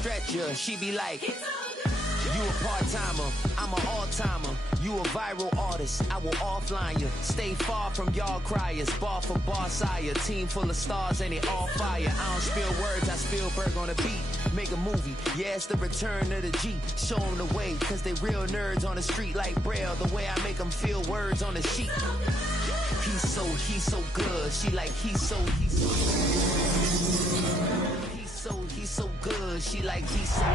stretcher, she be like, you a part-timer, I'm an all-timer. You a viral artist, I will offline you. Stay far from y'all criers, bar for bar sire. Team full of stars and they all fire. I don't spill words, I Spielberg on a beat. Make a movie, yeah, it's the return of the G. Show them the way, cause they real nerds on the street like Braille. The way I make them feel words on the sheet. He's so good. She like, he's so good. She like, he's so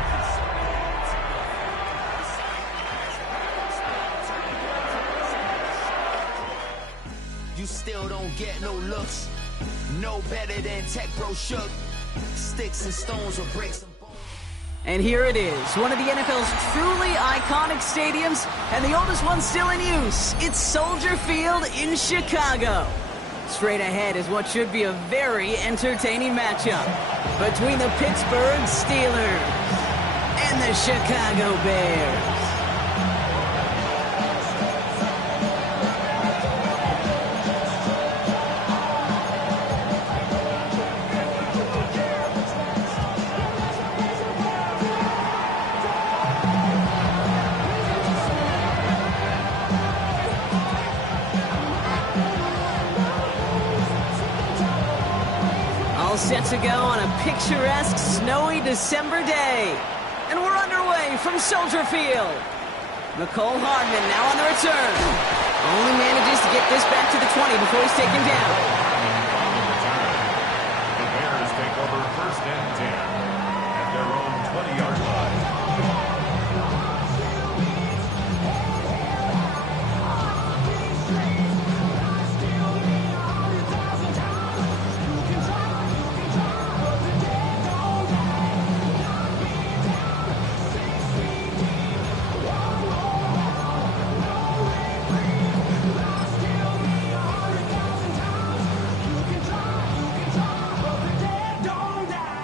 You still don't get no looks. No better than Tech Bro Shook. Sticks and stones will break some bones. And here it is, one of the NFL's truly iconic stadiums, and the oldest one still in use. It's Soldier Field in Chicago. Straight ahead is what should be a very entertaining matchup between the Pittsburgh Steelers and the Chicago Bears. Set to go on a picturesque, snowy December day. And we're underway from Soldier Field. Mecole Hardman now on the return. Only manages to get this back to the 20 before he's taken down. The Bears take over first and 10 at their own 20-yard line.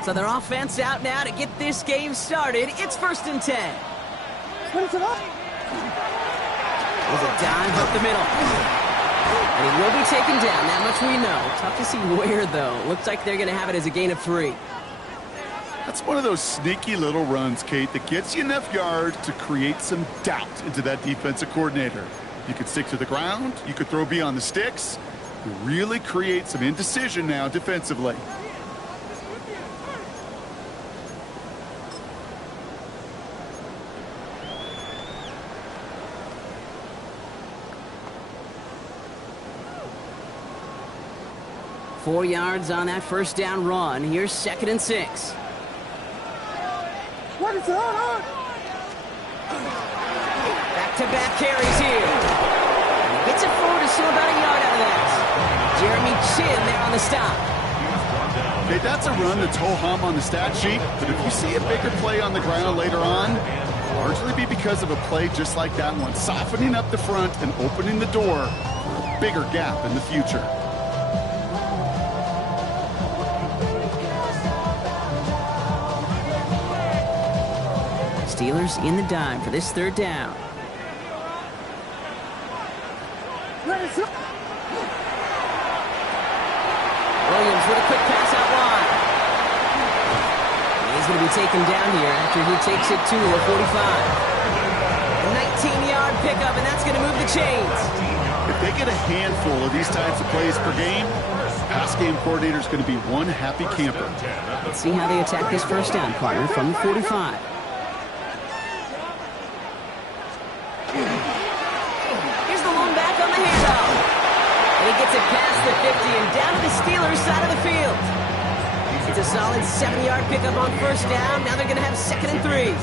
So their offense out now to get this game started. It's first and 10. What is it up? There's a dive up the middle. And he will be taken down, that much we know. Tough to see where, though. Looks like they're going to have it as a gain of 3. That's one of those sneaky little runs, Kate, that gets you enough yards to create some doubt into that defensive coordinator. You could stick to the ground. You could throw beyond the sticks. You really create some indecision now defensively. Four yards on that first down run. Here's second and 6. What is on? Back-to-back carries here. And he gets it forward to still about a yard out of that. Jeremy Chin there on the stop. Okay, that's a run that's ho-hum on the stat sheet, but if you see a bigger play on the ground later on, it'll largely be because of a play just like that one, softening up the front and opening the door for a bigger gap in the future. Steelers in the dime for this third down. Williams with a quick pass out wide. He's going to be taken down here after he takes it to the 45. A 19-yard pickup, and that's going to move the chains. If they get a handful of these types of plays per game, pass game coordinator is going to be one happy camper. Let's see how they attack this first down, partner, from the 45. Gets it past the 50 and down to the Steelers' side of the field. It's a solid 7-yard pickup on first down. Now they're going to have second and 3.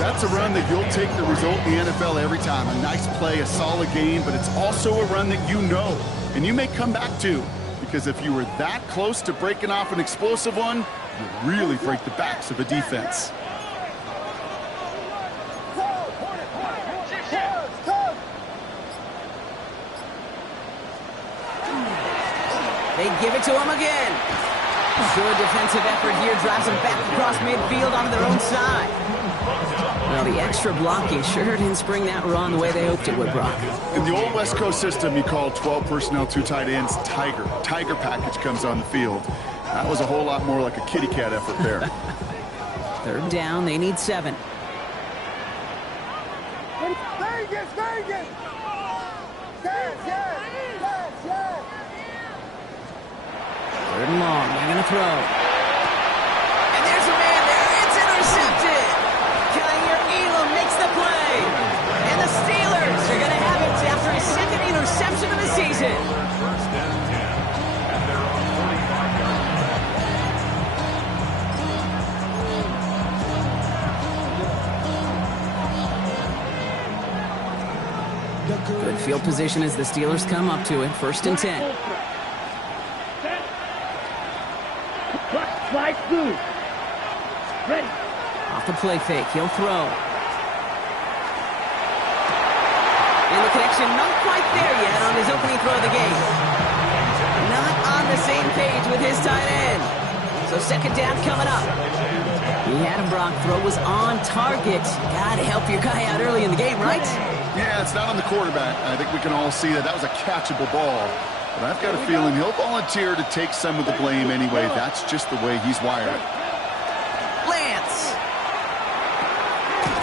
That's a run that you'll take the result in the NFL every time. A nice play, a solid game, but it's also a run that you know and you may come back to, because if you were that close to breaking off an explosive one, you really break the backs of a defense. They give it to him again. Good defensive effort here. Drives them back across midfield onto their own side. Well, the extra blocking sure didn't spring that run the way they hoped it would, Brock. In the old West Coast system, you call 12 personnel, 2 tight ends, Tiger. Tiger package comes on the field. That was a whole lot more like a kitty cat effort there. Third down, they need 7. Vegas! Vegas! Yes, yes, yes, yes. Third and long, they're going to throw. And there's a man there, it's intercepted! Kaiir Elam makes the play! And the Steelers are going to have it after his second interception of the season. First and 10. And they're on 45-yard line. Good field position as the Steelers come up to it. First and 10. Slide through. Ready. Off the play fake, he'll throw. And the connection not quite there yet on his opening throw of the game. Not on the same page with his tight end. So second down coming up. He had him, Brock. Throw was on target. Gotta help your guy out early in the game, right? Yeah, it's not on the quarterback. I think we can all see that that was a catchable ball. But I've got a feeling he'll volunteer to take some of the blame anyway. That's just the way he's wired. Lance.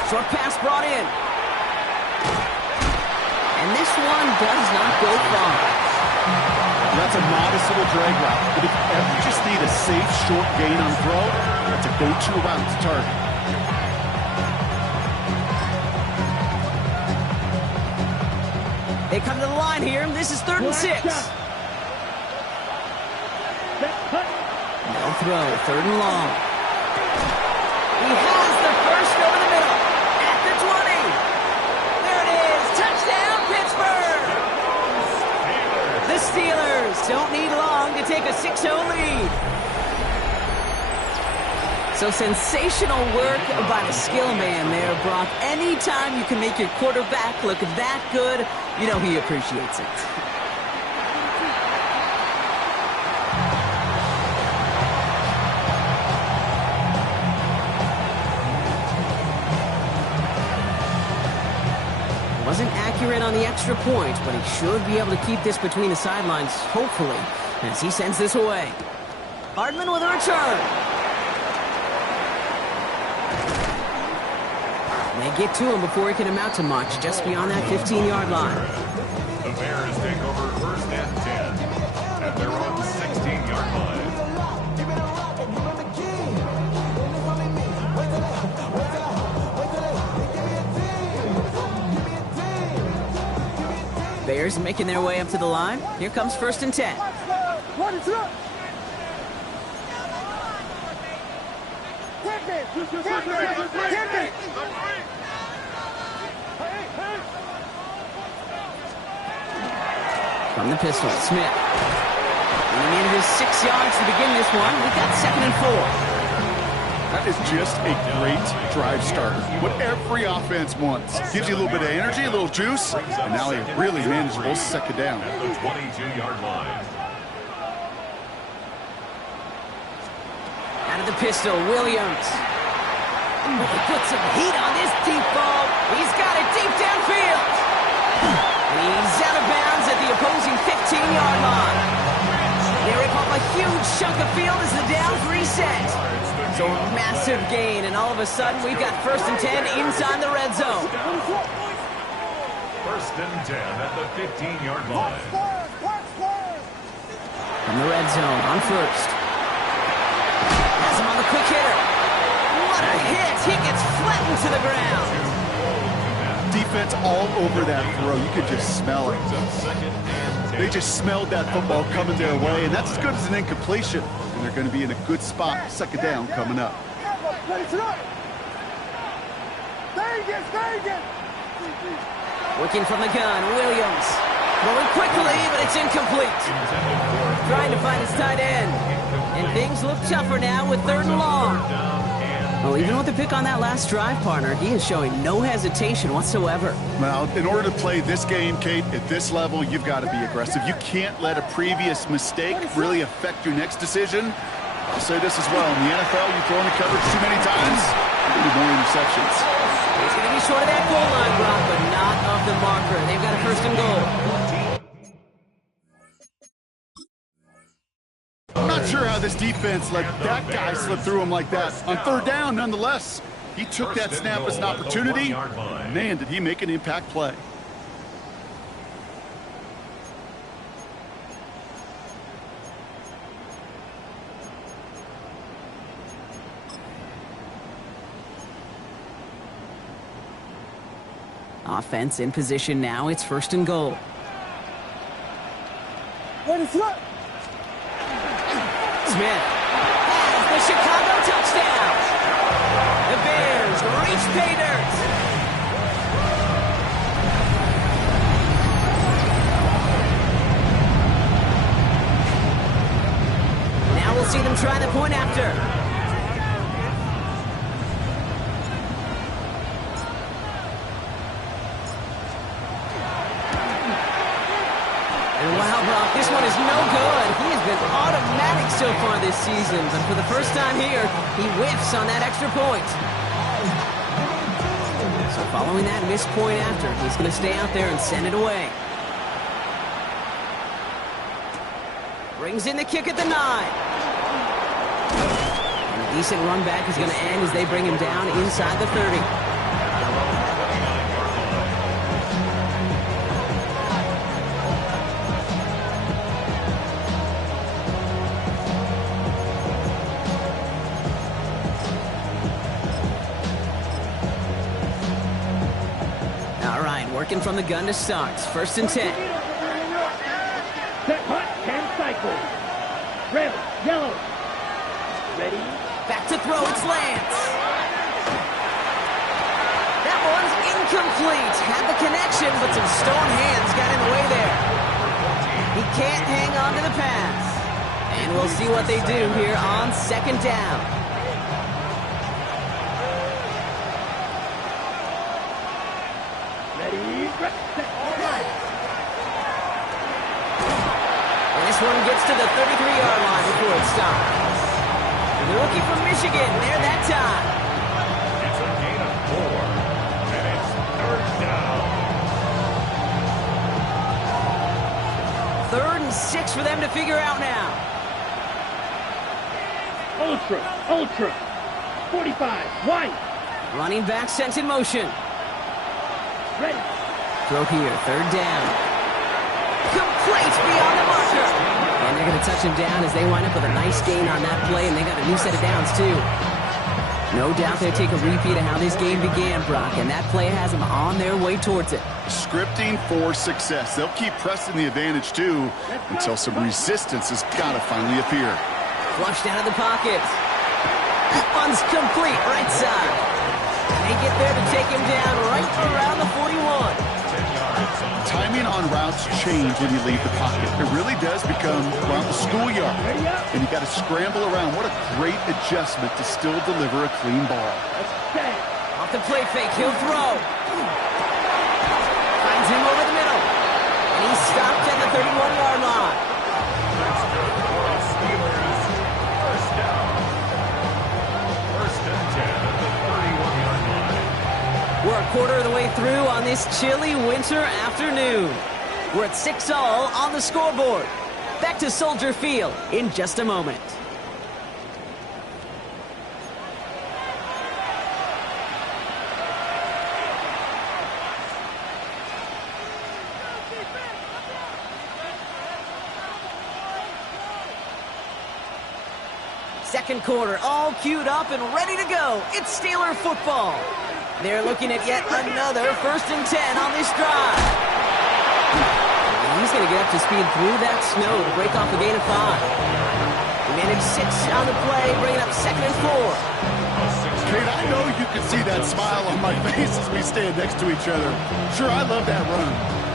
Short pass brought in. And this one does not go far. That's a modest little drag route. But if you ever just need a safe, short gain on throw, that's a go-to route to target. They come to the line here. This is 3rd and 6. No throw. 3rd and long. He has the first over the middle. At the 20. There it is. Touchdown, Pittsburgh. The Steelers don't need long to take a 6-0 lead. So sensational work by the skill man there, Brock. Anytime you can make your quarterback look that good, you know he appreciates it. Wasn't accurate on the extra point, but he should be able to keep this between the sidelines, hopefully, as he sends this away. Hardman with a return. They get to him before he can amount to much, just beyond that 15-yard line. The Bears take over first and 10. And they're on the 16-yard line. Bears making their way up to the line. Here comes 1st and 10. From the pistol, Smith. Leading into his 6 yards to begin this one. We've got 2nd and 4. That is just a great drive starter. What every offense wants. Gives you a little bit of energy, a little juice, and now a really manageable second down. At the 22-yard line. Out of the pistol, Williams. He puts some heat on this deep ball. He's got it deep downfield. And he's out of bounds at the opposing 15-yard line. They rip off a huge chunk of field as the downs reset. So massive gain, and all of a sudden we've got 1st and 10 inside the red zone. 1st and 10 at the 15-yard line. From the red zone on 1st. Has him on the quick hitter. What a hit! He gets flattened to the ground. Defense all over that throw. You could just smell it. They just smelled that football coming their way, and that's as good as an incompletion. And they're going to be in a good spot. 2nd down coming up. Working from the gun, Williams. Going quickly, but it's incomplete. Trying to find his tight end. And things look tougher now with 3rd and long. Well, even with the pick on that last drive, partner, he is showing no hesitation whatsoever. Well, in order to play this game, Kate, at this level, you've got to be aggressive. You can't let a previous mistake really affect your next decision. I'll say this as well. In the NFL, you throw in the coverage too many times, you need more interceptions. He's going to be short of that goal line, Brock, but not of the marker. They've got a 1st and goal. I'm not sure how this defense let that guy slip through him like that. On third down, nonetheless, he took that snap as an opportunity. Man, did he make an impact play. Offense in position now. It's 1st and goal. Ready, slip. Smith has the Chicago touchdown. The Bears reach pay dirt. Now we'll see them try the point after. Wow, Brock, this one is no good. He has been automatic so far this season, but for the first time here, he whiffs on that extra point. So following that missed point after, he's going to stay out there and send it away. Brings in the kick at the 9. And a decent run back is going to end as they bring him down inside the 30. Working from the gun to start. 1st and 10. Set hot and cycle. Red, yellow. Ready. Back to throw. It's Lance. That one's incomplete. Had the connection, but some stone hands got in the way there. He can't hang on to the pass. And we'll see what they do here on 2nd down. One gets to the 33-yard line before it stops. And the rookie from Michigan there that time. It's a gain of 4, and it's 3rd down. 3rd and 6 for them to figure out now. Ultra. 45, White. Running back sent in motion. Ready. Throw here, 3rd down. Complete beyond the marker. And they're going to touch him down as they wind up with a nice gain on that play, and they got a new set of downs, too. No doubt they'll take a repeat of how this game began, Brock, and that play has them on their way towards it. Scripting for success. They'll keep pressing the advantage, too, until some resistance has got to finally appear. Flushed out of the pocket. That one's complete, right side. They get there to take him down right around the 41. Timing on routes change when you leave the pocket. It really does become around the schoolyard. And you got to scramble around. What a great adjustment to still deliver a clean ball. Off the play fake, he'll throw. Finds him over the middle. And he's stopped at the 31-yard line. First down. 1st and 10 at the 31-yard line. We're a quarter of the way through on this chilly winter afternoon. We're at 6-all on the scoreboard. Back to Soldier Field in just a moment. Second quarter, all queued up and ready to go. It's Steeler football. They're looking at yet another 1st and 10 on this drive. And he's going to get up to speed through that snow to break off a gain of 5. He managed 6 on the play, bringing up 2nd and 4. Kate, I know you can see that smile on my face as we stand next to each other. Sure, I love that run.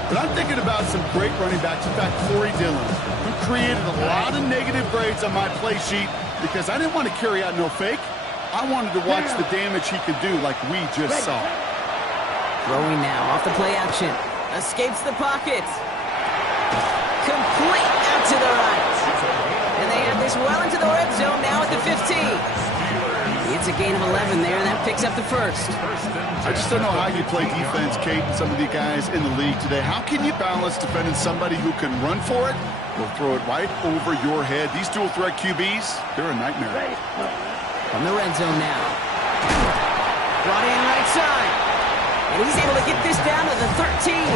But I'm thinking about some great running backs. In fact, Corey Dillon, who created a lot of negative grades on my play sheet because I didn't want to carry out no fake. I wanted to watch the damage he could do like we just saw. Throwing now off the play action. Escapes the pocket. Complete out to the right. And they have this well into the red zone now at the 15. It's a gain of 11 there, and that picks up the first. I just don't know how you play defense, Kate, and some of the guys in the league today. How can you balance defending somebody who can run for it or throw it right over your head? These dual threat QBs, they're a nightmare. From the red zone now. Brought in right side. And he's able to get this down to the 13.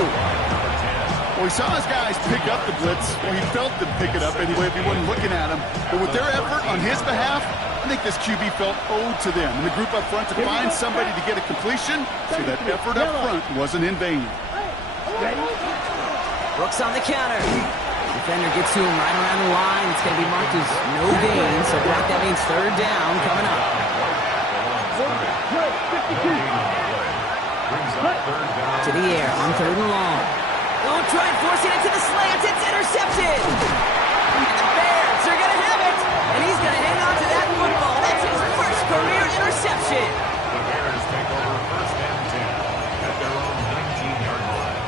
Well, he saw his guys pick up the blitz. Well, he felt them pick it up anyway if he wasn't looking at him. But with their effort on his behalf, I think this QB felt owed to them. And the group up front to find somebody to get a completion, so that effort up front wasn't in vain. Brooks on the counter. Defender gets to him right around the line. It's going to be marked as no gain. So Brock, that means third down coming up. To the air on third and long. Oh, try and force it into the slants. It's intercepted. And the Bears are going to have it. And he's going to hang on to that football. That's his first career interception. The Bears take over first and 10 at their own 19-yard line.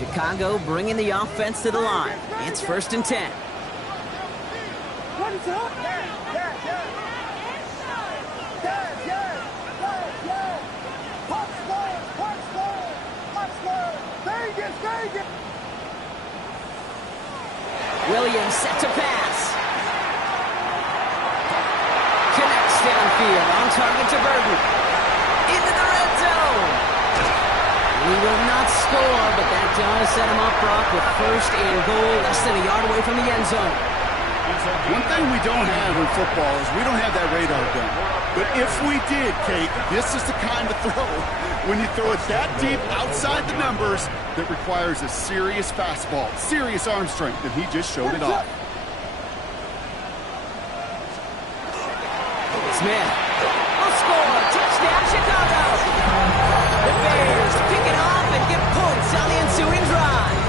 Chicago bringing the offense to the line. It's first and 10. Williams set to pass. Connects downfield, on target to Burton. Into the red zone. He will not score, but that does set him up, Brock, with first and goal, less than a yard away from the end zone. One thing we don't have in football is we don't have that radar gun. But if we did, Kate, this is the kind of throw, when you throw it that deep outside the numbers, that requires a serious fastball, serious arm strength, and he just showed it off. Smith will score. Touchdown, Chicago. The Bears pick it off and get points on the ensuing drive.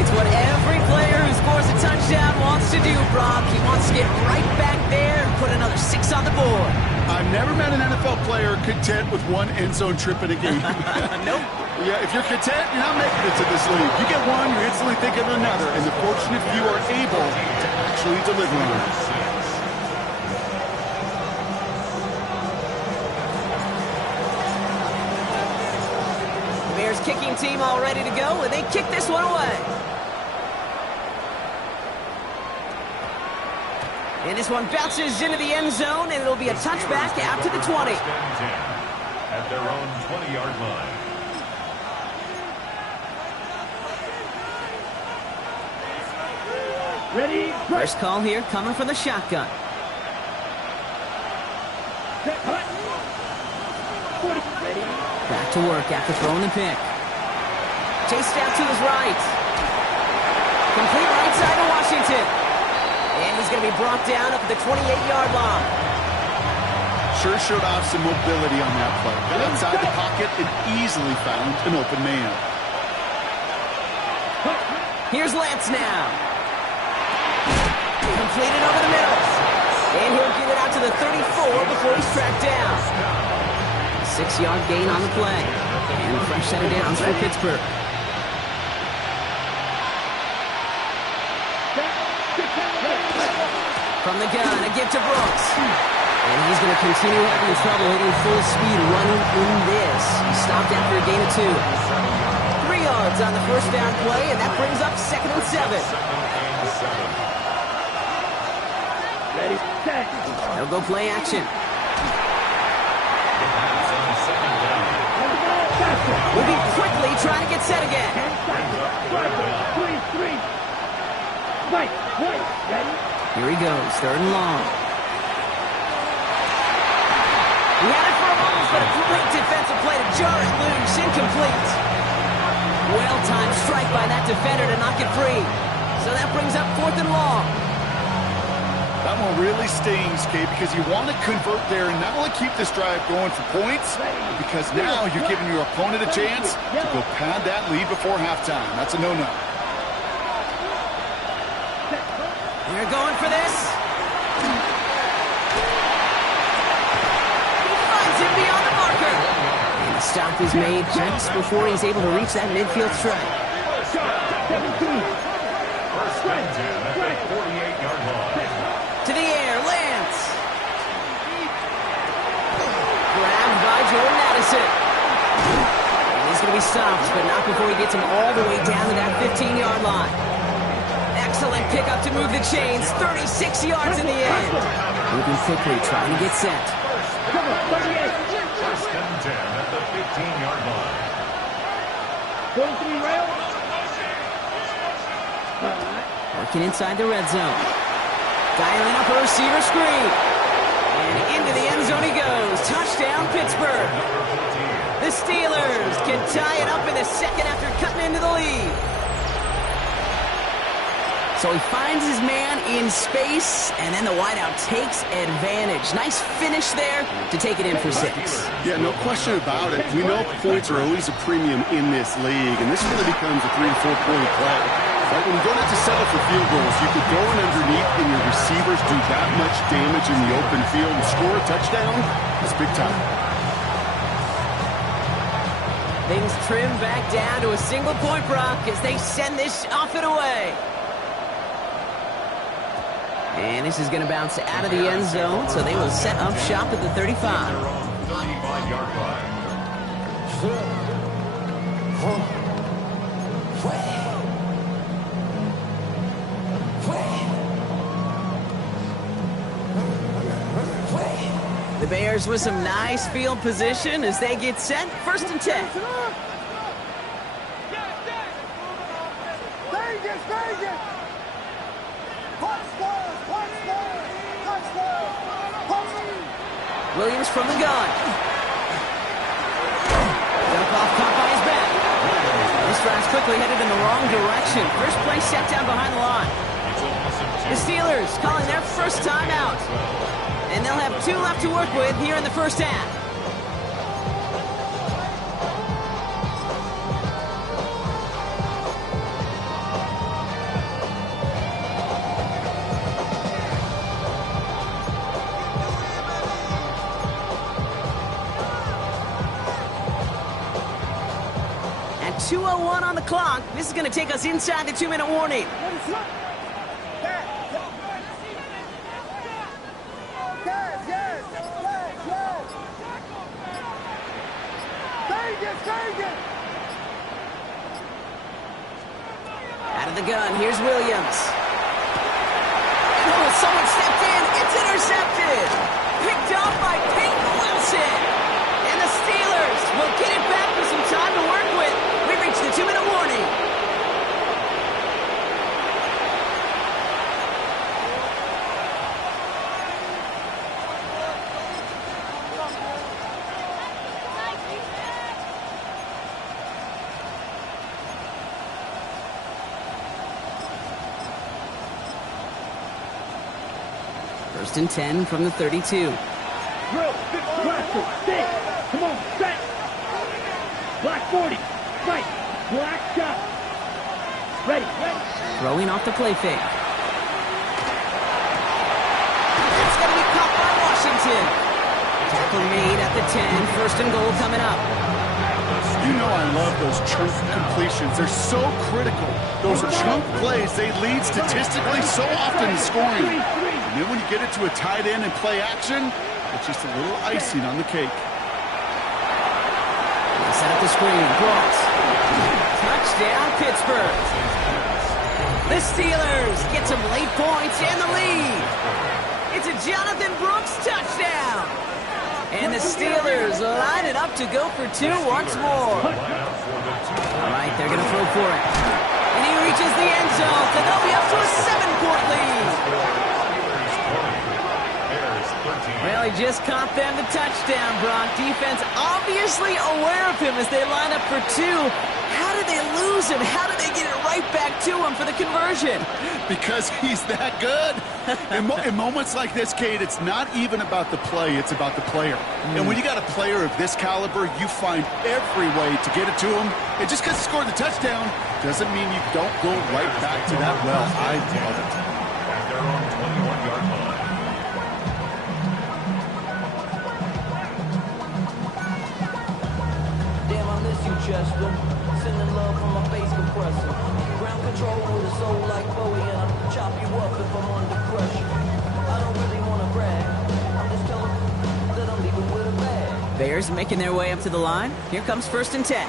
It's what every player who scores a touchdown wants to do, Brock. He wants to get right back there and put another 6 on the board. I've never met an NFL player content with one end zone trip in a game. Nope. Yeah, if you're content, you're not making it to this league. You get one, you're instantly thinking of another, and the fortunate few are able to actually deliver on it. The Bears kicking team all ready to go, and they kick this one away. And this one bounces into the end zone, and it'll be a touchback out to the 20. At their own 20-yard line. Ready? First call here coming from the shotgun. Ready? Back to work after throwing the pick. Chased out to his right. Complete right side to Washington. And he's going to be brought down up at the 28-yard line. Sure showed off some mobility on that play. Got outside the pocket and easily found an open man. Here's Lance now. Completed over the middle. And he'll get it out to the 34 before he's tracked down. 6-yard gain on the play. And a fresh set of downs for Pittsburgh. From the gun, a give to Brooks. And he's going to continue having trouble hitting full speed running in this. He stopped after a gain of 2. 3 yards on the first down play, and that brings up 2nd and 7. Ready? Set. They'll go play action. Moving quickly, trying to get set again. 3. Right. Ready? Here he goes, 3rd and long. He had it for a moment, but a great defensive play to jar it loose. Incomplete. Well-timed strike by that defender to knock it free. So that brings up 4th and long. That one really stings, Kate, because you want to convert there and not only keep this drive going for points, because now you're giving your opponent a chance to go pad that lead before halftime. That's a no-no. They're going for this. He finds him beyond the marker. stop is made just before he's able to reach that midfield stripe. 17. First and 10 at the 48-yard line. To the air, Lance. Grabbed by Jordan Addison. And he's going to be stopped, but not before he gets him all the way down to that 15-yard line. Excellent pickup to move the chains. 36 yards in the end. Moving quickly, trying to get set. Come on, 38. First and 10 at the 15-yard line. Going to be rail. Working inside the red zone. Dialing up a receiver screen. And into the end zone he goes. Touchdown, Pittsburgh. The Steelers can tie it up in the second after cutting into the lead. So he finds his man in space, and then the wideout takes advantage. Nice finish there to take it in for 6. Yeah, no question about it. We know points are always a premium in this league, and this really becomes a 3- to 4-point play. Right? When you don't have to settle for field goals, you could go in underneath and your receivers do that much damage in the open field and score a touchdown. It's big time. Things trim back down to a single point, Brock, as they send this off and away. And this is going to bounce out of the end zone, so they will set up shop at the 35. 35-yard line. The Bears with some nice field position as they get set. First and 10. Williams from the gun. Dump off, caught by his back. This drive's quickly headed in the wrong direction. First play set down behind the line. The Steelers calling their first timeout. And they'll have 2 left to work with here in the first half. At 2:01 on the clock, this is going to take us inside the 2-minute warning. Out of the gun, here's Williams. Oh, someone stepped in. It's intercepted. Picked off by Peyton Wilson. And the Steelers will get it back with some time to work with. We reach the 2-minute warning. First and 10 from the 32. Drill, blaster, stick. Come on, set. Black 40, fight. Black shot. Ready. Throwing off the play fake. It's going to be caught by Washington. Tackle made at the 10. First and goal coming up. You know I love those chunk completions. They're so critical. Those chunk plays, they lead statistically so often to scoring. And then when you get it to a tight end and play action, it's just a little icing on the cake. They set up the screen. Brooks. Touchdown, Pittsburgh. The Steelers get some late points and the lead. It's a Jonathan Brooks touchdown. And the Steelers line it up to go for 2 once more. All right, they're going to throw for it. And he reaches the end zone, so they'll be up to a 7-point lead. Well, he just caught them the touchdown, Brock. Defense obviously aware of him as they line up for 2. How did they lose him? How did they get it right back to him for the conversion? Because he's that good. In moments like this, Kate, it's not even about the play, it's about the player. And when you got a player of this caliber, you find every way to get it to him. And just because he scored the touchdown doesn't mean you don't go right back to that well. I love it. At their own 21-yard line. chest them. Sending love from my face compressor. Ground control with a soul like Bowie, and I'll chop you up if I'm under pressure. I don't really want to brag. I'm just telling that I'm leaving with a bag. Bears making their way up to the line. Here comes 1st and 10.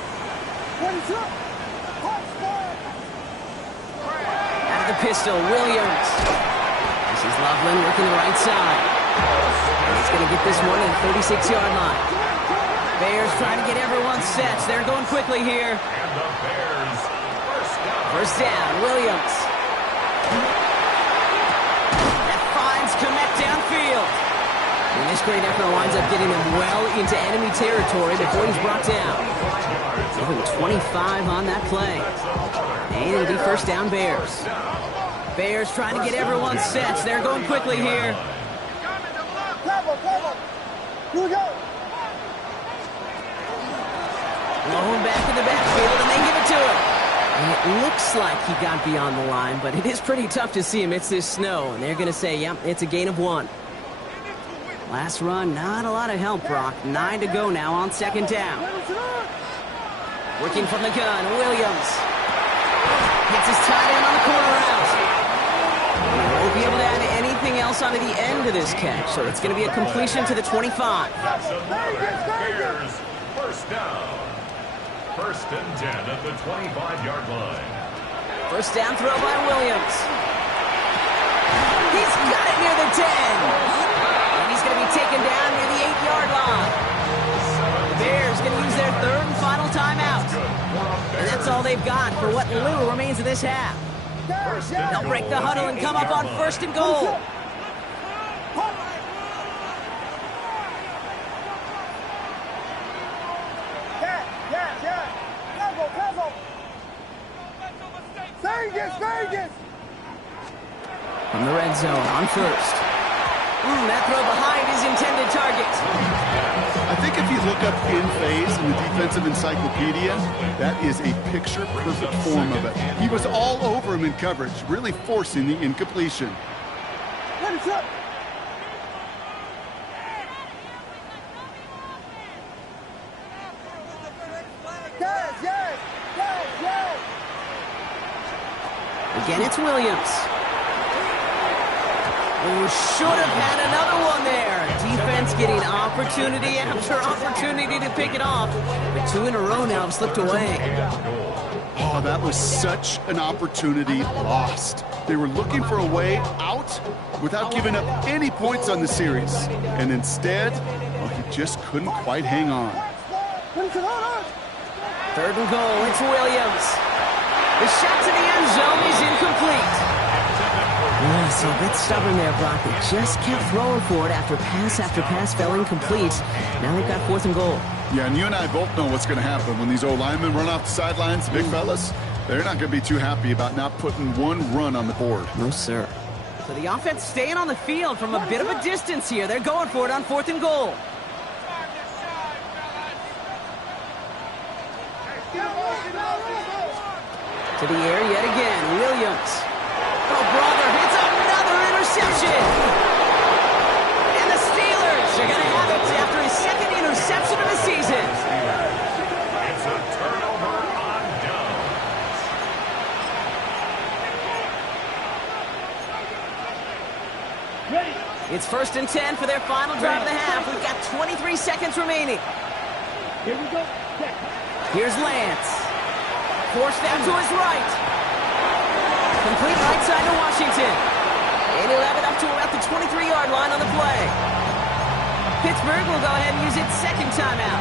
Out of the pistol, Williams. This is Loveland working the right side. And he's going to get this one at the 36-yard line. Bears trying to get everyone set. They're going quickly here. And the Bears, First down, Williams. That finds Kmet downfield. And this great effort winds up getting him well into enemy territory before he's brought down. Over 25 on that play. And it'll be first down, Bears. Bears trying to get everyone set. They're going quickly here. Low back in the backfield, and they give it to him. And it looks like he got beyond the line, but it is pretty tough to see him. It's this snow, and they're going to say, yep, it's a gain of 1. Last run, not a lot of help, Brock. 9 to go now on 2nd down. Working from the gun, Williams. Gets his tight end on the corner route. He won't be able to add anything else onto the end of this catch, so it's going to be a completion to the 25. Bears, first down. 1st and 10 at the 25-yard line. First down throw by Williams. He's got it near the 10. And he's going to be taken down near the 8-yard line. The Bears going to use their 3rd and final timeout. And that's all they've got for what little remains of this half. They'll break the huddle and come up on 1st and goal. From the red zone on 1st. That throw behind his intended target. I think if you look up in phase in the defensive encyclopedia, that is a picture-perfect form of it. He was all over him in coverage, really forcing the incompletion. Again, it's Williams. Who should have had another one there. Defense getting opportunity after opportunity to pick it off. But 2 in a row now have slipped away. Oh, that was such an opportunity lost. They were looking for a way out without giving up any points on the series. And instead, well, he just couldn't quite hang on. 3rd and goal, it's Williams. The shot to the end zone is incomplete. Yeah, so a bit stubborn there, Brock. They just kept throwing for it after pass fell incomplete. Now they've got 4th and goal. Yeah, and you and I both know what's going to happen when these old linemen run off the sidelines, big fellas. They're not going to be too happy about not putting one run on the board. No, sir. So the offense staying on the field from a bit of a distance here. They're going for it on 4th and goal. To the air yet again, Williams. Oh, brother, it's another interception. And the Steelers are going to have it after his 2nd interception of the season. It's a turnover on downs. Ready. It's 1st and 10 for their final drive of the half. We've got 23 seconds remaining. Here we go. Here's Lance. Forced down to his right. Complete right side to Washington. And he'll have it up to about the 23-yard line on the play. Pittsburgh will go ahead and use its 2nd timeout.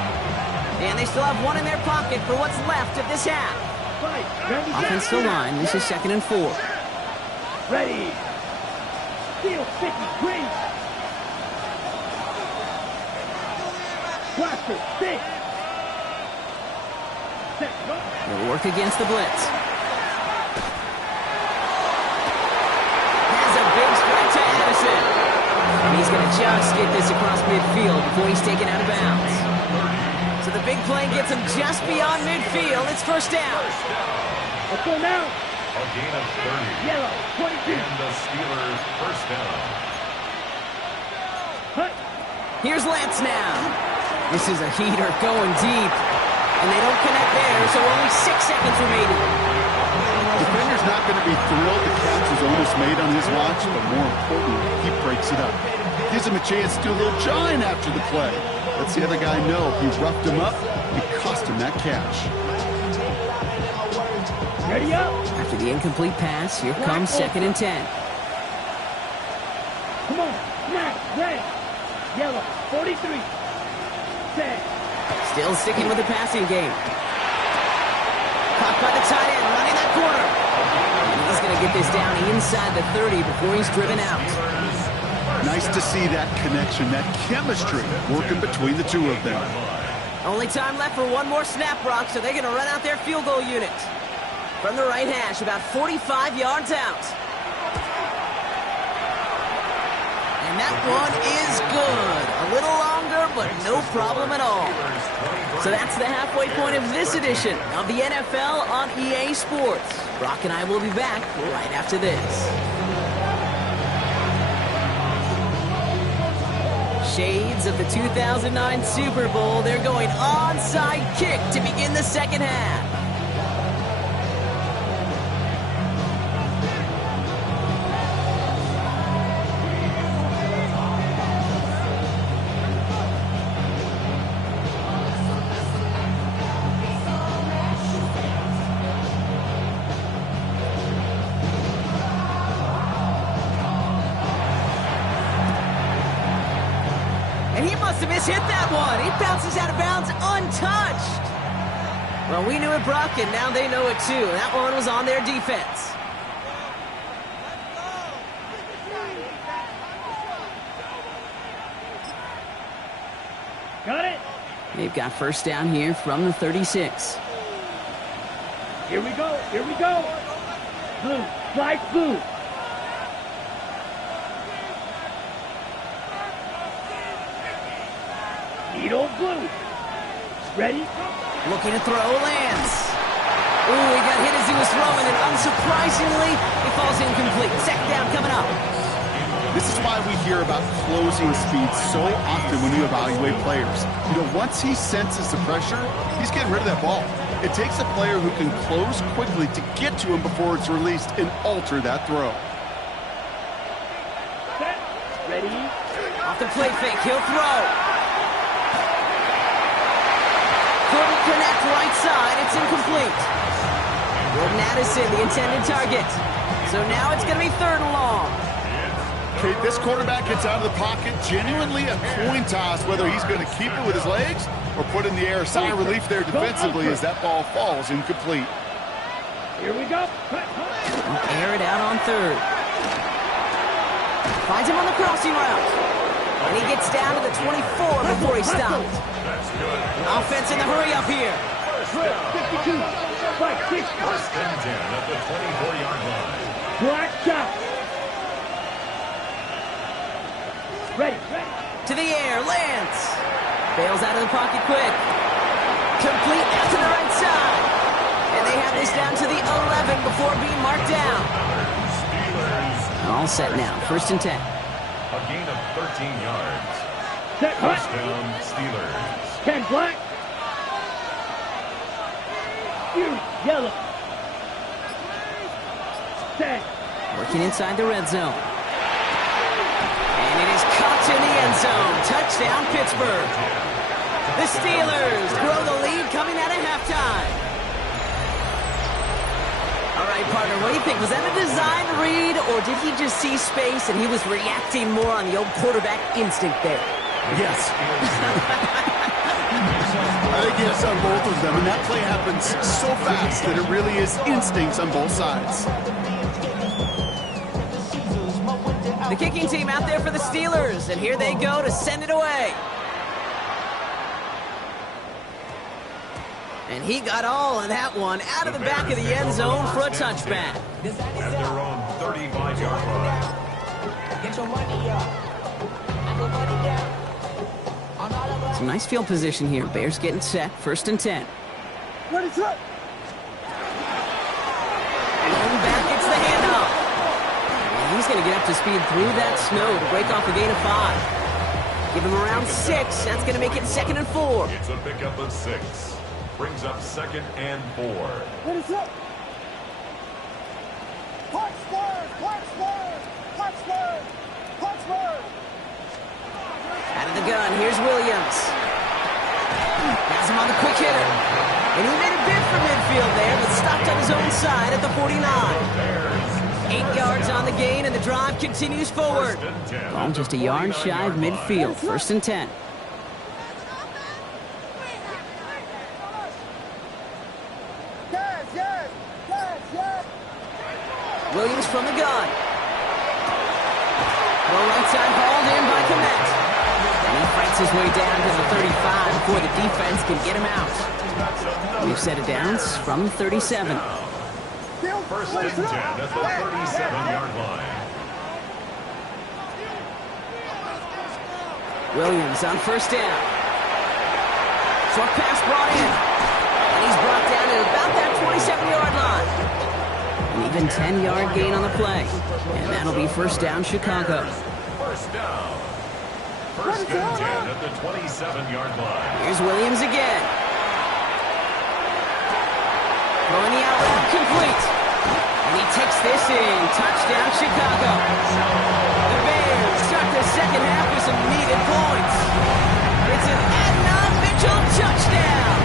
And they still have 1 in their pocket for what's left of this half. Offensive line, this is 2nd and 4. Ready. Steel 50, green. Blaster, stick. They'll work against the blitz. Has a big sprint to Addison. And he's going to just get this across midfield before he's taken out of bounds. So the big play gets him just beyond midfield. It's 1st down. Let's go now. A gain of 30. Yellow, 22. And the Steelers first down. Hut. Here's Lance now. This is a heater going deep. And they don't connect there, so only 6 seconds remaining. Defender's not going to be thrilled the catch was almost made on his watch, but more importantly, he breaks it up. Gives him a chance to do a little jawing after the play. Lets the other guy know he roughed him up and cost him that catch. Ready up. After the incomplete pass, here comes 2nd and 10. Come on. Snap. Red. Yellow. 43. Set. Still sticking with the passing game. Caught by the tight end, running that corner. And he's going to get this down inside the 30 before he's driven out. Nice to see that connection, that chemistry working between the two of them. Only time left for one more snap, Brock, so they're going to run out their field goal unit. From the right hash, about 45 yards out. And that one is good. A little longer, but no problem at all. So that's the halfway point of this edition of the NFL on EA Sports. Brock and I will be back right after this. Shades of the 2009 Super Bowl. They're going onside kick to begin the second half. Hit that one. He bounces out of bounds untouched. Well, we knew it, Brock, and now they know it too. That one was on their defense. Got it. They've got first down here from the 36. Here we go. Here we go. Blue. Fly blue. Needle blue. Ready? Looking to throw, lands. Ooh, he got hit as he was throwing, and unsurprisingly, he falls incomplete. Second down coming up. This is why we hear about closing speed so often when you evaluate players. You know, once he senses the pressure, he's getting rid of that ball. It takes a player who can close quickly to get to him before it's released and alter that throw. Set. Ready? Off the play fake, he'll throw. Couldn't connect right side. It's incomplete. Jordan Addison, the intended target. So now it's going to be 3rd and long. Okay, this quarterback gets out of the pocket. Genuinely a coin toss whether he's going to keep it with his legs or put in the air. Sigh of relief there defensively as that ball falls incomplete. Here we go. Air it out on 3rd. Finds him on the crossing route. And he gets down to the 24 before he stops. Offense in the hurry up here. 52. Fight 6. First and 10 at the 24-yard line. Black shot. Ready. To the air, lands. Bails out of the pocket quick. Complete out to the right side. And they have this down to the 11 before being marked down. All set now. 1st and 10. A gain of 13 yards. Set. First down, Steelers. 10 black. Fury. Yellow. Set. Working inside the red zone. And it is caught in the end zone. Touchdown, Pittsburgh. The Steelers grow the lead coming out of halftime. All right, partner, what do you think? Was that a design read, or did he just see space and he was reacting more on the old quarterback instinct there? Yes. I think yes on both of them, and that play happens so fast that it really is instincts on both sides. The kicking team out there for the Steelers, and here they go to send it away. And he got all of that one out of the back of the end zone for a touchback. At their own 35-yard line. Get your money up. Put money down. Some nice field position here. Bears getting set. 1st and 10. What is up? Going back, it's the handoff. And he's going to get up to speed through that snow to break off a gain of 5. Give him around 6. That's going to make it 2nd and 4. It's a pickup of 6. brings up 2nd and 4. What is up? Punchburn! Punchburn! Punchburn! Punchburn! Out of the gun, here's Williams. Has him on the quick hitter. And he made a bid for midfield there, but stopped on his own side at the 49. 8 yards on the gain, and the drive continues forward. Ball just a yard shy of midfield. 1st and 10. Yes, yes! Yes, yes! Williams from the gun. Well, right side hauled in by Komet. And he fights his way down to the 35 before the defense can get him out. We've set it downs from 37. 1st and 10 at the 37-yard line. Williams on 1st down. Short pass brought in. And he's brought down at about that 27-yard line. An even 10-yard gain on the play. And that'll be 1st down, Chicago. 1st down. 1st and 10 at the 27-yard line. Here's Williams again. Throwing the out route complete. And he takes this in. Touchdown, Chicago. The Bears start the second half with some needed points. It's an Adnan Mitchell touchdown.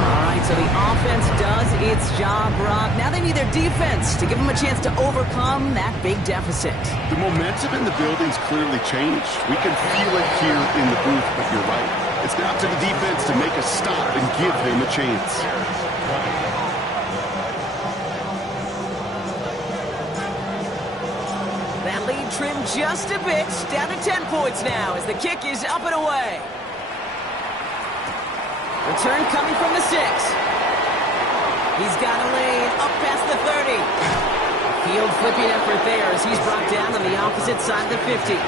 All right, so the offense does its job, Rob. Now they need their defense to give them a chance to overcome that big deficit. The momentum in the building's clearly changed. We can feel it here in the booth, but you're right. It's now to the defense to make a stop and give them a chance. That lead trimmed just a bit, down to 10 points now as the kick is up and away. Return coming from the 6. He's got a lane up past the 30. Field flipping effort there as he's brought down on the opposite side of the 50.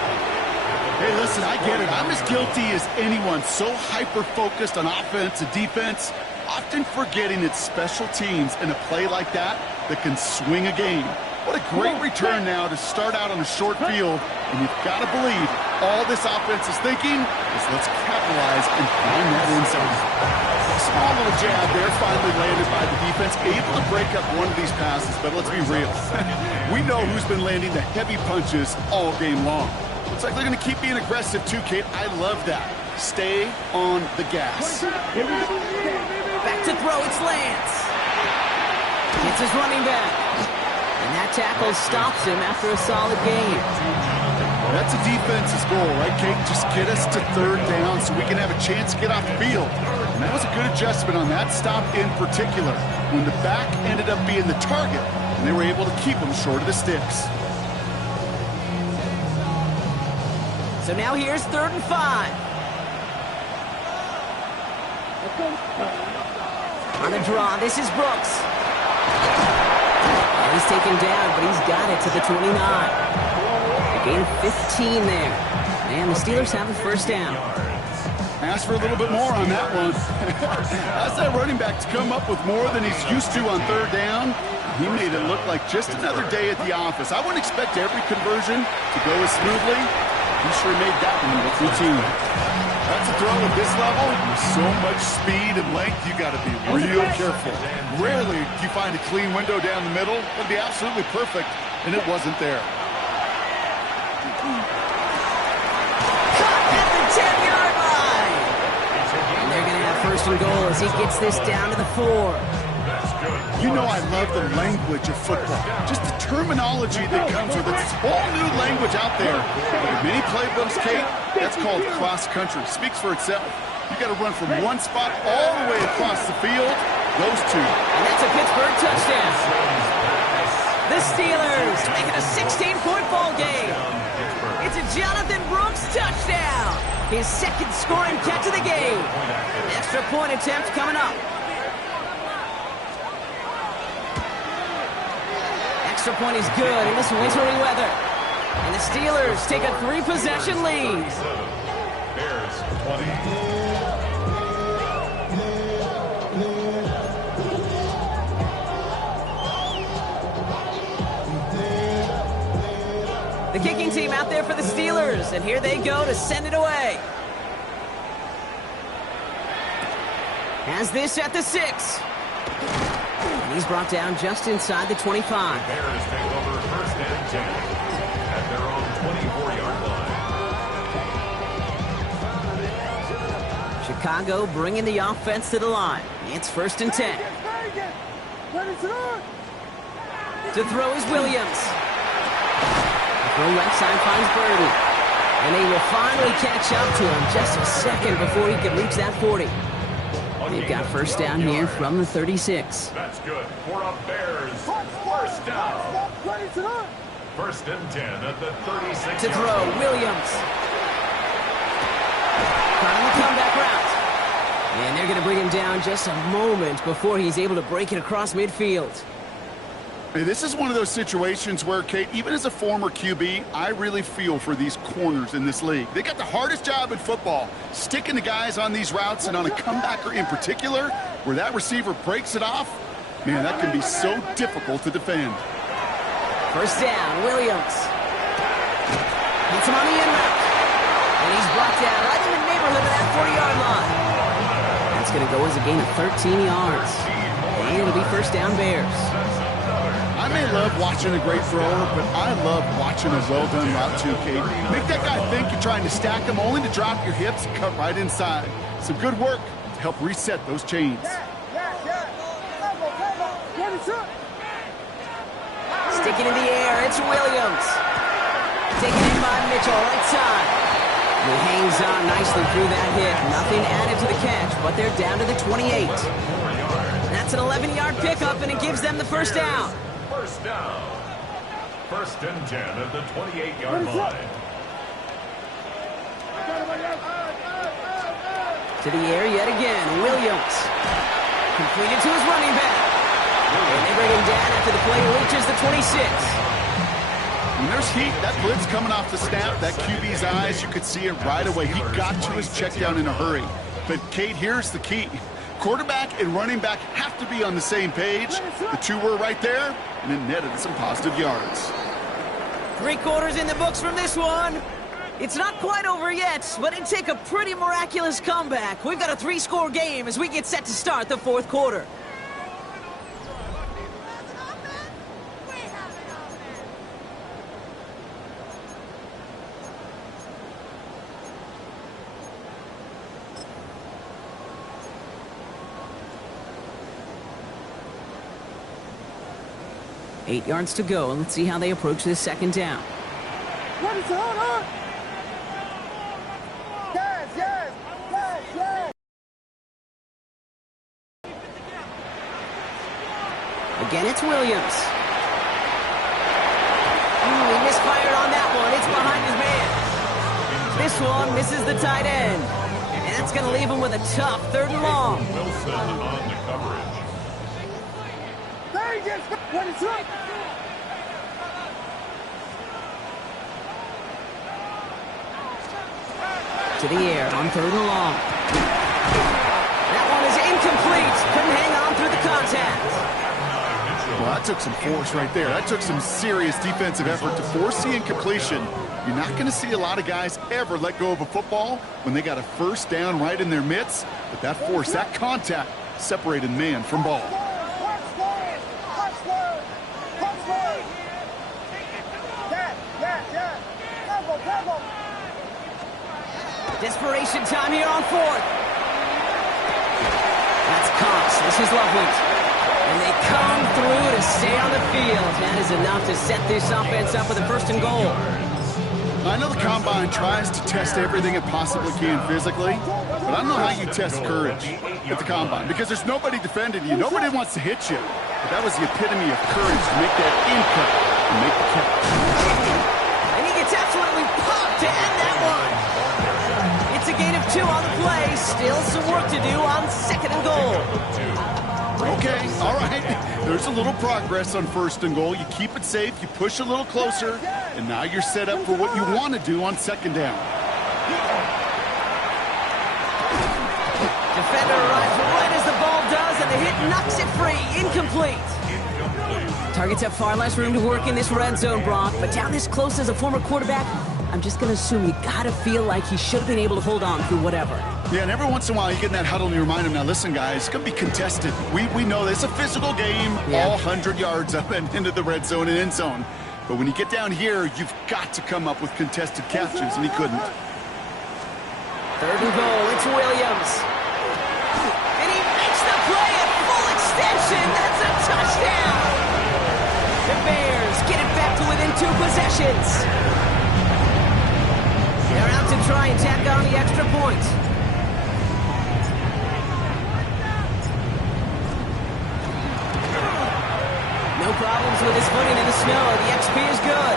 Hey, listen, I get it. I'm as guilty as anyone. So hyper-focused on offense and defense, often forgetting it's special teams in a play like that that can swing a game. What a great return now to start out on a short field, and you've got to believe all this offense is thinking is let's capitalize and find that end zone. Small little jab there, finally landed by the defense, able to break up one of these passes, but let's be real. We know who's been landing the heavy punches all game long. Looks like they're going to keep being aggressive too, Kate. I love that. Stay on the gas. Back to throw, it's Lance. It's his running back. And that tackle stops him after a solid gain. That's a defense's goal, right, Kate? Just get us to 3rd down so we can have a chance to get off the field. And that was a good adjustment on that stop in particular, when the back ended up being the target, and they were able to keep him short of the sticks. So now here's 3rd and 5. On the draw, this is Brooks. And he's taken down, but he's got it to the 29. A gain of 15 there. And the Steelers have a 1st down. Asked for a little bit more on that one. Asked that running back to come up with more than he's used to on 3rd down. He made it look like just another day at the office. I wouldn't expect every conversion to go as smoothly. He sure made that one look routine. That's a throw at this level. With so much speed and length, you got to be real careful. Rarely do you find a clean window down the middle. That'd be absolutely perfect, and it wasn't there. Caught at the 10-yard line. And they're going to have 1st and goal as he gets this down to the 4. You know I love the language of football. Just the terminology that comes with it. It's a whole new language out there. But in many playbooks, Kate, that's called cross-country. Speaks for itself. You got to run from one spot all the way across the field. Those two. And that's a Pittsburgh touchdown. The Steelers make it a 16-point ball game. It's a Jonathan Brooks touchdown. His 2nd scoring catch of the game. Extra point attempt coming up. Extra point is good in this wintry weather. And the Steelers take a 3-possession lead. Bears 20. The kicking team out there for the Steelers, and here they go to send it away. Has this at the 6. And he's brought down just inside the 25. Bears take over first and 10 at their own 24-yard line. Chicago bringing the offense to the line. It's first and 10. To throw is Williams. The throw left side finds Birdie. And they will finally catch up to him just a second before he can reach that 40. They've got first down here from the 36. That's good for a Bears first down. First and 10 at the 36. To throw, Williams. Trying the comeback route. And they're going to bring him down just a moment before he's able to break it across midfield. Hey, this is one of those situations where, Kate, even as a former QB, I really feel for these corners in this league. They got the hardest job in football, sticking the guys on these routes, and on a comebacker in particular, where that receiver breaks it off, man, that can be so difficult to defend. First down, Williams. Hits him on the in route. And he's brought down right in the neighborhood of that 40-yard line. That's going to go as a gain of 13 yards. And it'll be first down Bears. I may love watching a great thrower, but I love watching a well-done route too, Kate. Make that guy think you're trying to stack him, only to drop your hips and cut right inside. Some good work to help reset those chains. Sticking in the air, it's Williams. Taken in by Mitchell, right side. He hangs on nicely through that hit. Nothing added to the catch, but they're down to the 28. That's an 11-yard pickup, and it gives them the first down. First down. First and 10 at the 28-yard line. To the air yet again, Williams. Completed to his running back. And they bring him down after the play reaches the 26. When there's heat, that blitz coming off the snap, that QB's eyes, you could see it right away. He got to his check down in a hurry. But, Kate, here's the key. Quarterback and running back have to be on the same page. The two were right there, and it netted some positive yards. 3 quarters in the books from this one. It's not quite over yet, but it'd take a pretty miraculous comeback. We've got a 3-score game as we get set to start the 4th quarter. Eight yards to go, and let's see how they approach this second down. Again, it's Williams. He misfired on that one. It's behind his man. This one misses the tight end. And that's going to leave him with a tough 3rd and long. Wilson on the coverage. To the air on 3rd and long. That one is incomplete. Couldn't hang on through the contact. Well, that took some force right there. That took some serious defensive effort to force the incompletion. You're not going to see a lot of guys ever let go of a football when they got a first down right in their midst. But that force, that contact, separated man from ball. Desperation time here on 4th. That's Cox. This is Loveland. And they come through to stay on the field. That is enough to set this offense up with a 1st and goal. I know the Combine tries to test everything it possibly can physically, but I don't know how you test courage at the Combine because there's nobody defending you. Nobody wants to hit you. But that was the epitome of courage to make that in-cut and make the catch. And he gets absolutely popped to end that one. It's a gain of 2 on the play. Still some work to do on 2nd and goal. Okay, all right. There's a little progress on 1st and goal. You keep it safe, you push a little closer, and now you're set up for what you want to do on 2nd down. Defender arrives right as the ball does, and the hit knocks it free. Incomplete. Targets have far less room to work in this red zone, Brock, but down this close as a former quarterback, I'm just going to assume you got to feel like he should have been able to hold on through whatever. Yeah, and every once in a while you get in that huddle and you remind him, now listen, guys, it's going to be contested. We know this. It's a physical game, all 100 yards up and into the red zone and end zone. But when you get down here, you've got to come up with contested catches, and he couldn't. 3rd and goal, it's Williams. And he makes the play at full extension. That's a touchdown. The Bears get it back to within 2 possessions. They're out to try and tack on the extra point. No problems with his footing in the snow. The XP is good.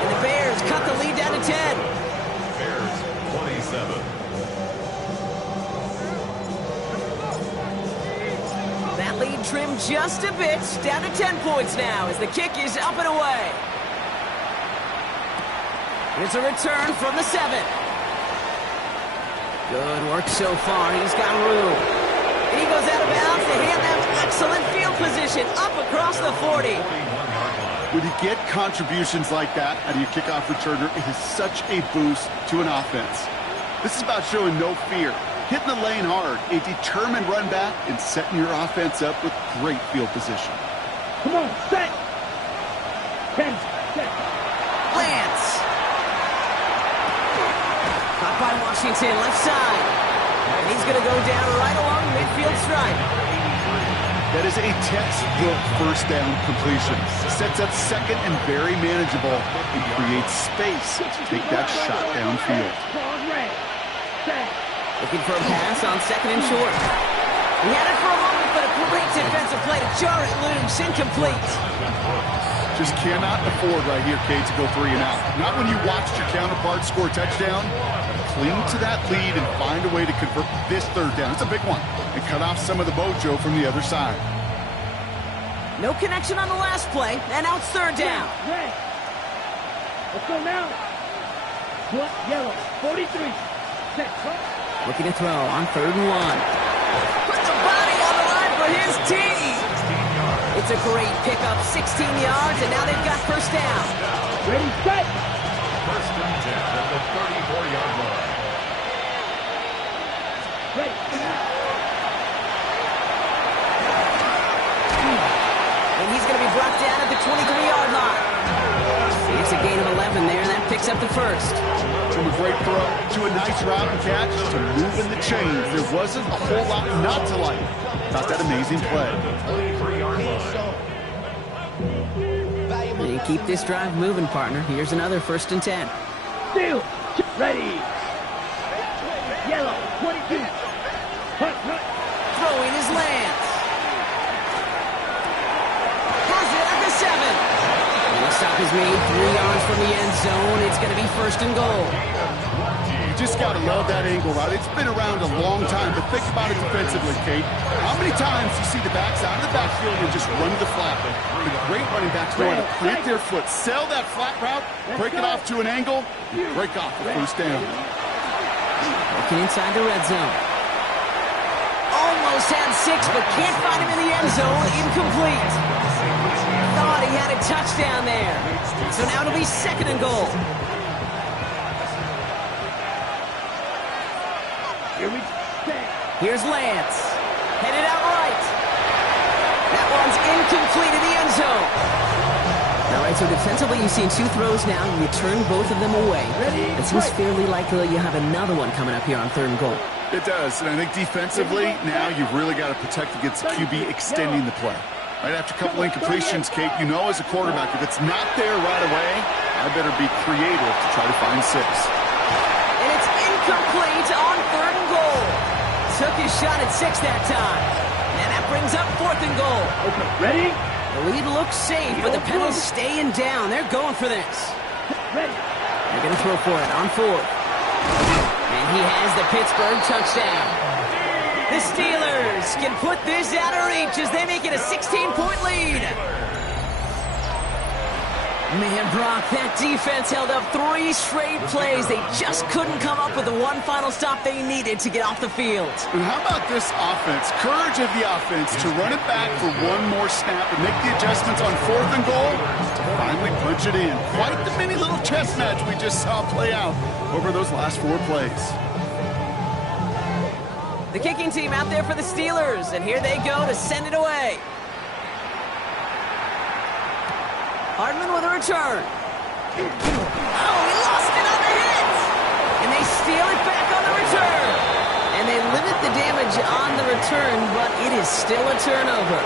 And the Bears cut the lead down to 10. Bears 27. That lead trimmed just a bit. Down to 10 points now as the kick is up and away. Here's a return from the 7. Good work so far. He's got room. And he goes out of bounds to hand them excellent field position up across the 40. When you get contributions like that out of your kickoff returner, it is such a boost to an offense. This is about showing no fear, hitting the lane hard, a determined run back, and setting your offense up with great field position. Come on, set. 10, set. Lance. Caught by Washington, left side. And he's going to go down right along the midfield stripe. That is a textbook first down completion. Sets up second and very manageable and creates space to take that shot downfield. Looking for a pass on 2nd and short. He had it for a moment, but a great defensive play to jar it loose. Incomplete. Just cannot afford right here, Kate, to go 3 and out. Not when you watched your counterpart score a touchdown. Cling to that lead and find a way to convert this 3rd down. It's a big one. And cut off some of the mojo from the other side. No connection on the last play, and now it's 3rd down. Red. Let's go now. What? Yellow. 43. Set. Looking to throw on 3rd and 1. Puts a body on the line for his team. It's a great pickup, 16 yards, and now they've got 1st down. Ready, set. 1st and 10 at the 34-yard line. Ready. And he's going to be brought down at the 23-yard line. It's a gain of 11 there, and that picks up the 1st. From a great throw to a nice route and catch to moving the chains. There wasn't a whole lot not to like about that amazing play. 23-yard line. And keep this drive moving, partner. Here's another 1st and 10. Steal. Ready. Yellow. 22. Hut. Throwing his Lance. Has it at the 7. And the stop is made 3 yards from the end zone. It's going to be 1st and goal. You just got to love that angle route. It's been around a long time, but think about it defensively, Kate. How many times you see the backs out of the backfield and just run to the flat? The great running backs know how to plant their foot, sell that flat route, break it off to an angle, and break off the 1st down. Looking inside the red zone. Almost had 6, but can't find him in the end zone. Incomplete. Thought he had a touchdown there. So now it'll be 2nd and goal. Here we set. Here's Lance. Headed out right. That one's incomplete in the end zone. All right, so defensively you've seen 2 throws now. You turn both of them away. It seems fairly likely you have another one coming up here on 3rd and goal. It does, and I think defensively, now you've really got to protect against the QB extending the play. Right after a couple incompletions, Kate, you know as a quarterback, if it's not there right away, I better be creative to try to find 6. And it's incomplete on 3rd and goal. Took his shot at 6 that time. And that brings up 4th and goal. Okay, ready? The lead looks safe, but the Penguins staying down. They're going for this. Ready. They're going to throw for it on 4th. And he has the Pittsburgh touchdown. The Steelers can put this out of reach as they make it a 16-point lead. Man, Brock, that defense held up 3 straight plays. They just couldn't come up with the one final stop they needed to get off the field. And how about this offense? Courage of the offense to run it back for one more snap and make the adjustments on 4th and goal to finally punch it in. Quite the mini little chess match we just saw play out over those last 4 plays. The kicking team out there for the Steelers, and here they go to send it away. Hardman with a return. Oh, he lost it on the hit! And they steal it back on the return. And they limit the damage on the return, but it is still a turnover.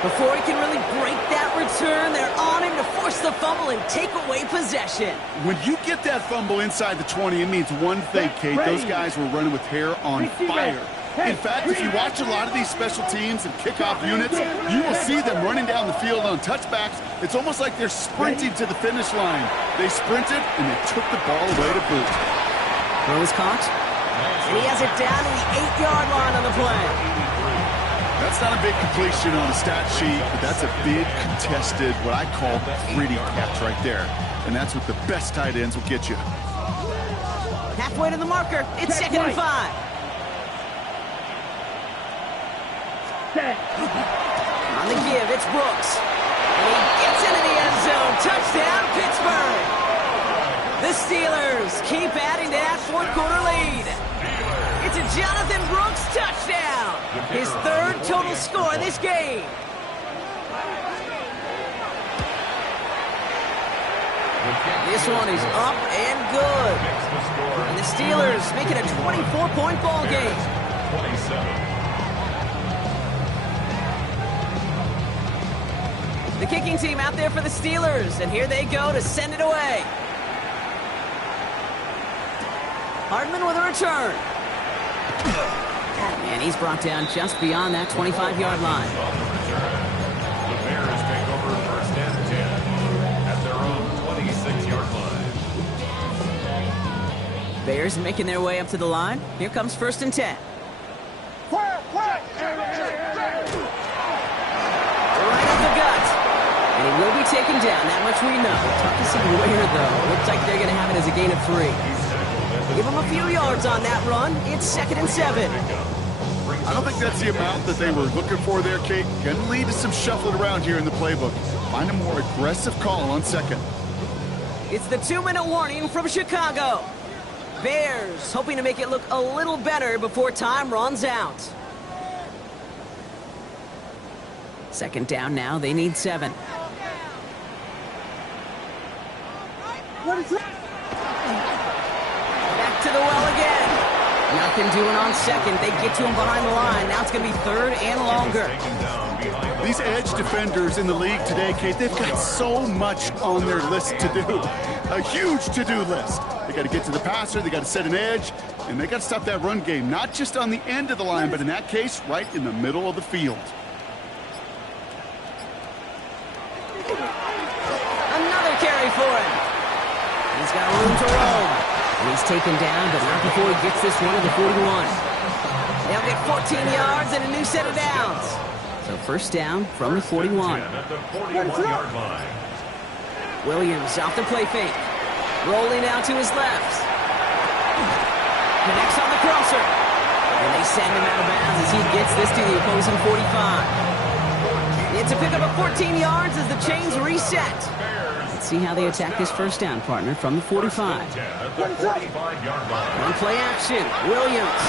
Before he can really break that return, they're on him to force the fumble and take away possession. When you get that fumble inside the 20, it means one thing, Kate. Those guys were running with hair on fire. In fact, if you watch a lot of these special teams and kickoff units, you will see them running down the field on touchbacks. It's almost like they're sprinting to the finish line. They sprinted, and they took the ball away to boot. Throw is caught, and he has it down to the 8-yard line on the play. That's not a big completion on a stat sheet, but that's a big contested, what I call gritty catch right there. And that's what the best tight ends will get you. Halfway to the marker, it's 2nd and 5. On the give, it's Brooks. And he gets into the end zone. Touchdown, Pittsburgh. The Steelers keep adding to that 4th quarter lead. It's a Jonathan Brooks touchdown. His 3rd total score in this game. This one is up and good. And the Steelers make it a 24-point ball game. 27. The kicking team out there for the Steelers, and here they go to send it away. Hardman with a return. And he's brought down just beyond that 25-yard line. The Bears take over 1st and 10 at their own 26-yard line. Bears making their way up to the line. Here comes 1st and 10. Right up the gut. And he will be taken down, that much we know. Tough to see where, though. Looks like they're going to have it as a gain of 3. Give him a few yards on that run. It's 2nd and 7. I don't think that's the amount that they were looking for there, Kate. Going to lead to some shuffling around here in the playbook. Find a more aggressive call on 2nd. It's the 2-minute warning from Chicago. Bears hoping to make it look a little better before time runs out. 2nd down now. They need 7. Back to the well again. Nothing doing on 2nd. They get to him behind the line. Now it's going to be 3rd and longer. These edge defenders in the league today, Kate, they've got so much on their list to do. A huge to-do list. They got to get to the passer, they got to set an edge, and they got to stop that run game, not just on the end of the line, but in that case, right in the middle of the field. Another carry for him. He's got room to roam. And he's taken down, but not before he gets this one at the 41. They'll get 14 yards and a new set of downs. So 1st down from the 41. At the 41-yard line. Williams off the play fake. Rolling out to his left. Connects on the crosser. And they send him out of bounds as he gets this to the opposing 45. It's a pickup of 14 yards as the chains reset. Let's see how they attack this 1st down, partner, from the 45. One play action. Williams.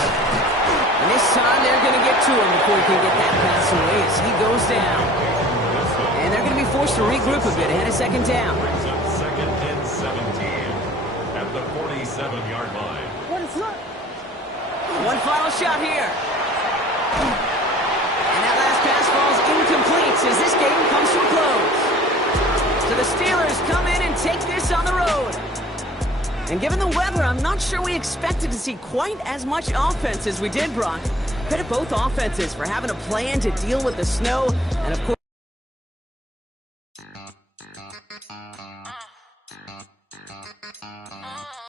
And this time they're going to get to him before he can get that pass away as he goes down. And they're going to be forced to regroup a bit ahead of 2nd down. 2nd and 17 at the 47-yard line. One final shot here. And that last pass falls incomplete as this game comes to a close. So the Steelers come in and take this on the road. And given the weather, I'm not sure we expected to see quite as much offense as we did, Brock. Credit both offenses for having a plan to deal with the snow and, of course,